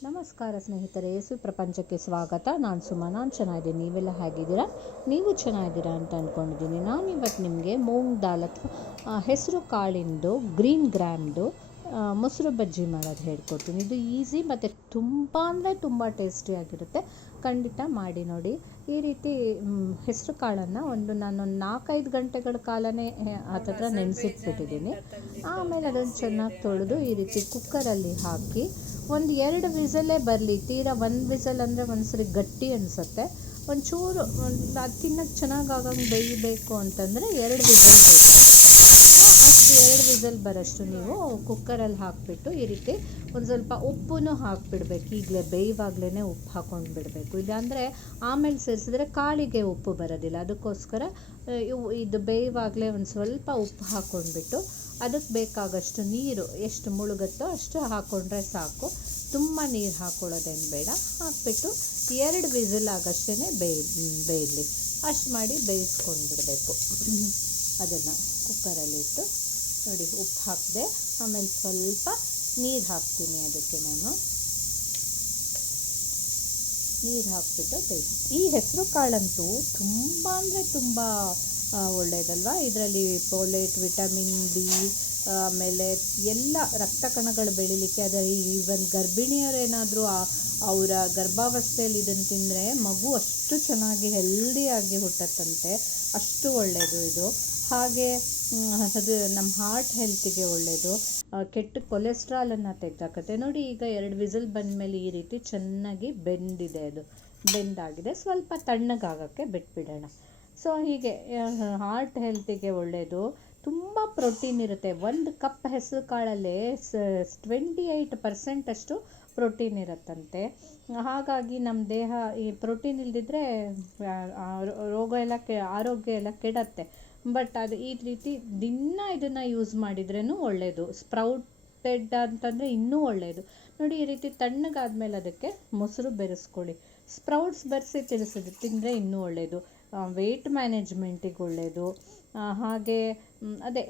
ನಮಸ್ಕಾರ ಸ್ನೇಹಿತರೆ ಯೇಸು ಪ್ರಪಂಚಕ್ಕೆ ಸ್ವಾಗತ. ನಾನು ಸುಮ ನಾನು ಚೆನ್ನಾಗಿದ್ದೀನಿ. ನೀವೆಲ್ಲ ಹೇಗಿದ್ದೀರಾ? ನೀವು ಚೆನ್ನಾಗಿದ್ದೀರಾ ಅಂತ ಅಂದ್ಕೊಂಡಿದ್ದೀನಿ ನಾನು ಇವತ್ತು ನಿಮಗೆ ಮೂಂಗ್ ದಾಲ್ ಅಥವಾ ಹೆಸರು ಕಾಳಿಂದು ಗ್ರೀನ್ ಗ್ರಾಮ್ದು ಆ, ಮೊಸರು ಬಜ್ಜಿ ಮಾಡೋದು ಹೇಳ್ಕೊಡ್ತೀನಿ. ಇದು ಈಸಿ ಮತ್ತು ತುಂಬ ಅಂದರೆ ತುಂಬ ಟೇಸ್ಟಿಯಾಗಿರುತ್ತೆ ಖಂಡಿತ ಮಾಡಿ ನೋಡಿ. ಈ ರೀತಿ ಹೆಸರು ಕಾಳನ್ನು ಒಂದು ನಾನು ಒಂದು ನಾಲ್ಕೈದು ಗಂಟೆಗಳ ಕಾಲನೇ ಥರ ನೆನೆಸಿಟ್ಬಿಟ್ಟಿದ್ದೀನಿ. ಆಮೇಲೆ ಅದನ್ನು ಚೆನ್ನಾಗಿ ತೊಳೆದು ಈ ರೀತಿ ಕುಕ್ಕರಲ್ಲಿ ಹಾಕಿ ಒಂದು ಎರಡು ವಿಸಲೇ ಬರಲಿ. ತೀರಾ ಒಂದು ವಿಸಲ್ ಅಂದರೆ ಒಂದ್ಸರಿ ಗಟ್ಟಿ ಅನಿಸುತ್ತೆ. ಒಂಚೂರು ಒಂದು ಅದು ತಿನ್ನೋಕ್ಕೆ ಚೆನ್ನಾಗಿ ಆಗಂಗೆ ಬೇಯಬೇಕು ಅಂತಂದರೆ ಎರಡು ವಿಸಲ್ ಅಷ್ಟು ಎರಡು ವಿಸಲ್ ಬರೋಷ್ಟು ನೀವು ಕುಕ್ಕರಲ್ಲಿ ಹಾಕಿಬಿಟ್ಟು ಈ ರೀತಿ ಒಂದು ಸ್ವಲ್ಪ ಉಪ್ಪು ಹಾಕಿಬಿಡ್ಬೇಕು. ಈಗಲೇ ಬೇಯುವಾಗಲೇ ಉಪ್ಪು ಹಾಕೊಂಡು ಬಿಡಬೇಕು ಇಲ್ಲಾಂದರೆ ಆಮೇಲೆ ಸೇರಿಸಿದ್ರೆ ಕಾಳಿಗೆ ಉಪ್ಪು ಬರೋದಿಲ್ಲ. ಅದಕ್ಕೋಸ್ಕರ ಇದು ಬೇಯುವಾಗಲೇ ಒಂದು ಸ್ವಲ್ಪ ಉಪ್ಪು ಹಾಕ್ಕೊಂಡ್ಬಿಟ್ಟು ಅದಕ್ಕೆ ಬೇಕಾಗಷ್ಟು ನೀರು ಎಷ್ಟು ಮುಳುಗುತ್ತೋ ಅಷ್ಟು ಹಾಕ್ಕೊಂಡ್ರೆ ಸಾಕು. ತುಂಬ ನೀರು ಹಾಕ್ಕೊಳ್ಳೋದೇನು ಬೇಡ. ಹಾಕ್ಬಿಟ್ಟು ಎರಡು ವಿಸಿಲ್ ಆಗಷ್ಟೇ ಬೇಯ್ ಬೇಯಲಿ. ಅಷ್ಟು ಮಾಡಿ ಬೇಯಿಸ್ಕೊಂಡ್ಬಿಡ್ಬೇಕು. ಅದನ್ನು ಕುಕ್ಕರಲ್ಲಿ ಇಟ್ಟು ನೋಡಿ, ಉಪ್ಪು ಹಾಕಿದೆ, ಆಮೇಲೆ ಸ್ವಲ್ಪ ನೀರು ಹಾಕ್ತೀನಿ ಅದಕ್ಕೆ ನಾನು. ನೀರು ಹಾಕ್ಬಿಟ್ಟು ಬೇಯಿಸಿ. ಈ ಹೆಸರು ಕಾಳಂತೂ ತುಂಬ ಅಂದರೆ ತುಂಬ ಒಳ್ಳೆಯದಲ್ವಾ ಇದರಲ್ಲಿ ಪೋಲೇಟ್ ವಿಟಮಿನ್ ಡಿ ಆಮೇಲೆ ಎಲ್ಲ ರಕ್ತ ಕಣಗಳು ಬೆಳೀಲಿಕ್ಕೆ ಅದರ ಈವನ್ ಗರ್ಭಿಣಿಯರೇನಾದರೂ ಅವರ ಗರ್ಭಾವಸ್ಥೆಯಲ್ಲಿ ಇದನ್ನು ತಿಂದರೆ ಮಗು ಅಷ್ಟು ಚೆನ್ನಾಗಿ ಹೆಲ್ದಿಯಾಗಿ ಹುಟ್ಟತ್ತಂತೆ. ಅಷ್ಟು ಒಳ್ಳೆಯದು ಇದು. ಹಾಗೆ ಅದು ನಮ್ಮ ಹಾರ್ಟ್ ಹೆಲ್ತಿಗೆ ಒಳ್ಳೆಯದು ಕೆಟ್ಟ ಕೊಲೆಸ್ಟ್ರಾಲನ್ನು ತೆಗ್ದಾಕತ್ತೆ. ನೋಡಿ ಈಗ ಎರಡು ವಿಸಿಲ್ ಬಂದಮೇಲೆ ಈ ರೀತಿ ಚೆನ್ನಾಗಿ ಬೆಂದಿದೆ ಅದು. ಬೆಂದಾಗಿದೆ. ಸ್ವಲ್ಪ ತಣ್ಣಗಾಗೋಕ್ಕೆ ಬಿಟ್ಬಿಡೋಣ. ಸೊ ಹೀಗೆ ಹಾರ್ಟ್ ಹೆಲ್ತಿಗೆ ಒಳ್ಳೆಯದು ತುಂಬ ಪ್ರೋಟೀನ್ ಇರುತ್ತೆ. ಒಂದು ಕಪ್ ಹೆಸರು ಕಾಳಲ್ಲೇ ಟ್ವೆಂಟಿ ಏಯ್ಟ್ ಪರ್ಸೆಂಟಷ್ಟು ಪ್ರೋಟೀನ್ ಇರುತ್ತಂತೆ. ಹಾಗಾಗಿ ನಮ್ಮ ದೇಹ, ಈ ಪ್ರೋಟೀನ್ ಇಲ್ದಿದ್ರೆ ರೋಗ ಎಲ್ಲ ಕೆ, ಆರೋಗ್ಯ ಎಲ್ಲ ಕೆಡತ್ತೆ. ಬಟ್ ಅದು ಈ ರೀತಿ ದಿನ ಇದನ್ನು ಯೂಸ್ ಮಾಡಿದ್ರೂ ಒಳ್ಳೆಯದು ಸ್ಪ್ರೌಟೆಡ್ ಅಂತಂದರೆ ಇನ್ನೂ ಒಳ್ಳೆಯದು ನೋಡಿ, ಈ ರೀತಿ ತಣ್ಣಗಾದ್ಮೇಲೆ ಅದಕ್ಕೆ ಮೊಸರು ಬೆರೆಸ್ಕೊಳ್ಳಿ. ಸ್ಪ್ರೌಟ್ಸ್ ಬೆರೆಸಿ ತಿನ್ನಿಸಿದ್ರೆ ತಿಂದರೆ ಇನ್ನೂ ಒಳ್ಳೆಯದು ವೆಯ್ಟ್ ಮ್ಯಾನೇಜ್ಮೆಂಟಿಗೆ ಒಳ್ಳೆಯದು ಹಾಗೆ ಅದೇ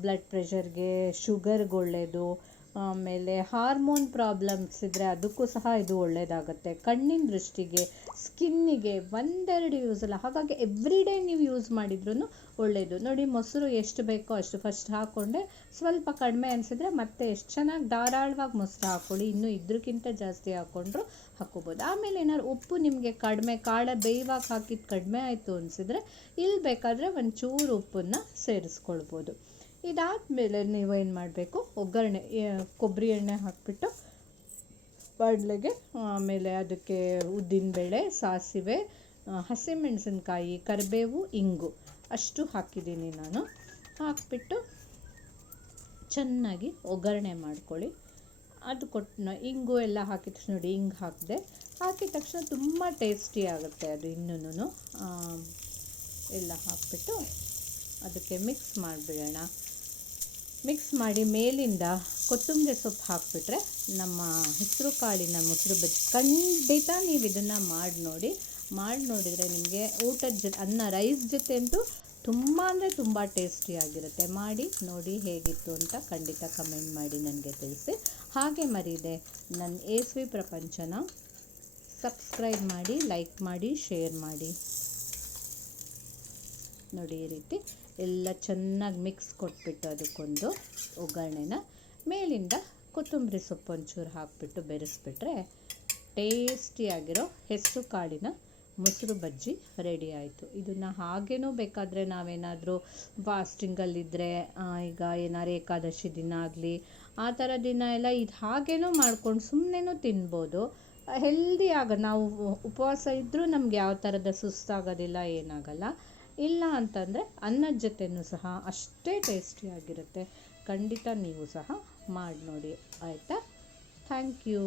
ಬ್ಲಡ್ ಪ್ರೆಷರ್ಗೆ ಶುಗರ್ಗೆ ಒಳ್ಳೆಯದು ಆಮೇಲೆ ಹಾರ್ಮೋನ್ ಪ್ರಾಬ್ಲಮ್ಸ್ ಇದ್ದರೆ ಅದಕ್ಕೂ ಸಹ ಇದು ಒಳ್ಳೆಯದಾಗುತ್ತೆ ಕಣ್ಣಿನ ದೃಷ್ಟಿಗೆ, ಸ್ಕಿನ್ನಿಗೆ ಒಂದೆರಡು ಯೂಸ್ ಅಲ್ಲ, ಹಾಗಾಗಿ ಎವ್ರಿ ಡೇ ನೀವು ಯೂಸ್ ಮಾಡಿದ್ರೂ ಒಳ್ಳೆಯದು ನೋಡಿ ಮೊಸರು ಎಷ್ಟು ಬೇಕೋ ಅಷ್ಟು ಫಸ್ಟ್ ಹಾಕ್ಕೊಂಡೆ ಸ್ವಲ್ಪ ಕಡಿಮೆ ಅನಿಸಿದ್ರೆ ಮತ್ತೆ ಎಷ್ಟು ಚೆನ್ನಾಗಿ ಧಾರಾಳವಾಗಿ ಮೊಸರು ಹಾಕ್ಕೊಳ್ಳಿ ಇನ್ನೂ ಇದ್ರಕ್ಕಿಂತ ಜಾಸ್ತಿ ಹಾಕ್ಕೊಂಡ್ರು ಹಾಕ್ಕೋಬೋದು. ಆಮೇಲೆ ಏನಾದ್ರು ಉಪ್ಪು ನಿಮಗೆ ಕಡಿಮೆ, ಕಾಳೆ ಬೇಯುವಾಗ ಹಾಕಿದ್ದು ಕಡಿಮೆ ಆಯಿತು ಅನಿಸಿದ್ರೆ ಇಲ್ಲಿ ಬೇಕಾದರೆ ಒಂಚೂರು ಉಪ್ಪನ್ನು ಸೇರಿಸ್ಕೊಳ್ಬೋದು. ಇದಾದಮೇಲೆ ನೀವು ಏನು ಮಾಡಬೇಕು? ಒಗ್ಗರಣೆ ಕೊಬ್ಬರಿ ಎಣ್ಣೆ ಹಾಕಿಬಿಟ್ಟು ಬಾಣಲೆಗೆ ಆಮೇಲೆ ಅದಕ್ಕೆ ಉದ್ದಿನಬೇಳೆ ಸಾಸಿವೆ ಹಸಿಮೆಣಸಿನ್ಕಾಯಿ, ಕರಿಬೇವು, ಇಂಗು ಅಷ್ಟು ಹಾಕಿದ್ದೀನಿ ನಾನು. ಹಾಕಿಬಿಟ್ಟು ಚೆನ್ನಾಗಿ ಒಗ್ಗರಣೆ ಮಾಡ್ಕೊಳ್ಳಿ. ಅದು ಕೊಟ್ಟು ಇಂಗು ಎಲ್ಲ ಹಾಕಿದ ತಕ್ಷಣ ನೋಡಿ, ಇಂಗು ಹಾಕಿದೆ. ಹಾಕಿದ ತಕ್ಷಣ ತುಂಬ ಟೇಸ್ಟಿ ಆಗುತ್ತೆ ಅದು ಇನ್ನೂ ಎಲ್ಲ ಹಾಕಿಬಿಟ್ಟು ಅದಕ್ಕೆ ಮಿಕ್ಸ್ ಮಾಡಿಬಿಡೋಣ. ಮಿಕ್ಸ್ ಮಾಡಿ ಮೇಲಿಂದ ಕೊತ್ತಂಬರಿ ಸೊಪ್ಪು ಹಾಕಿಬಿಟ್ರೆ ನಮ್ಮ ಹೆಸರು ಕಾಳಿನ ಮೊಸರು ಬಜ್ಜಿ. ಖಂಡಿತ ನೀವು ಇದನ್ನು ಮಾಡಿ ನೋಡಿ. ಮಾಡಿ ನೋಡಿದರೆ ನಿಮಗೆ ಊಟದ ಜೊತೆ, ಅನ್ನ ರೈಸ್ ಜೊತೆ ಅಂತೂ ತುಂಬ ಅಂದರೆ ತುಂಬ ಟೇಸ್ಟಿಯಾಗಿರುತ್ತೆ ಮಾಡಿ ನೋಡಿ ಹೇಗಿತ್ತು ಅಂತ ಖಂಡಿತ ಕಮೆಂಟ್ ಮಾಡಿ ನನಗೆ ತಿಳಿಸಿ. ಹಾಗೆ ಮರೀದೆ ನನ್ನ ಎ ಸ್ವಿ ಪ್ರಪಂಚನ. ಸಬ್ಸ್ಕ್ರೈಬ್ ಮಾಡಿ ಲೈಕ್ ಮಾಡಿ ಶೇರ್ ಮಾಡಿ. ನೋಡಿ ಈ ರೀತಿ ಎಲ್ಲ ಚೆನ್ನಾಗಿ ಮಿಕ್ಸ್ ಕೊಟ್ಬಿಟ್ಟು ಅದಕ್ಕೊಂದು ಒಗ್ಗರಣೆನ ಮೇಲಿಂದ ಕೊತ್ತಂಬರಿ ಸೊಪ್ಪು ಒಂಚೂರು ಹಾಕ್ಬಿಟ್ಟು ಬೆರೆಸ್ಬಿಟ್ರೆ ಟೇಸ್ಟಿಯಾಗಿರೋ ಹೆಸರು ಕಾಳಿನ ಮೊಸರು ಬಜ್ಜಿ ರೆಡಿ ಆಯಿತು. ಇದನ್ನು ಹಾಗೇನೂ ಬೇಕಾದರೆ ನಾವೇನಾದರೂ ಫಾಸ್ಟಿಂಗಲ್ಲಿದ್ದರೆ ಈಗ ಏನಾದ್ರು ಏಕಾದಶಿ ದಿನ ಆಗಲಿ, ಆ ಥರ ದಿನ ಎಲ್ಲ ಇದು ಹಾಗೇನೂ ಮಾಡ್ಕೊಂಡು ಸುಮ್ಮನೆನೂ ತಿನ್ಬೋದು. ಹೆಲ್ದಿ ಆಗ ನಾವು ಉಪವಾಸ ಇದ್ದರೂ ನಮ್ಗೆ ಯಾವ ಥರದ ಸುಸ್ತಾಗೋದಿಲ್ಲ, ಏನಾಗಲ್ಲ. ಇಲ್ಲ ಅಂತಂದರೆ ಅನ್ನದ ಜೊತೆನೂ ಸಹ ಅಷ್ಟೇ ಟೇಸ್ಟಿಯಾಗಿರುತ್ತೆ ಖಂಡಿತ ನೀವು ಸಹ ಮಾಡಿ ನೋಡಿ ಆಯಿತಾ? Thank you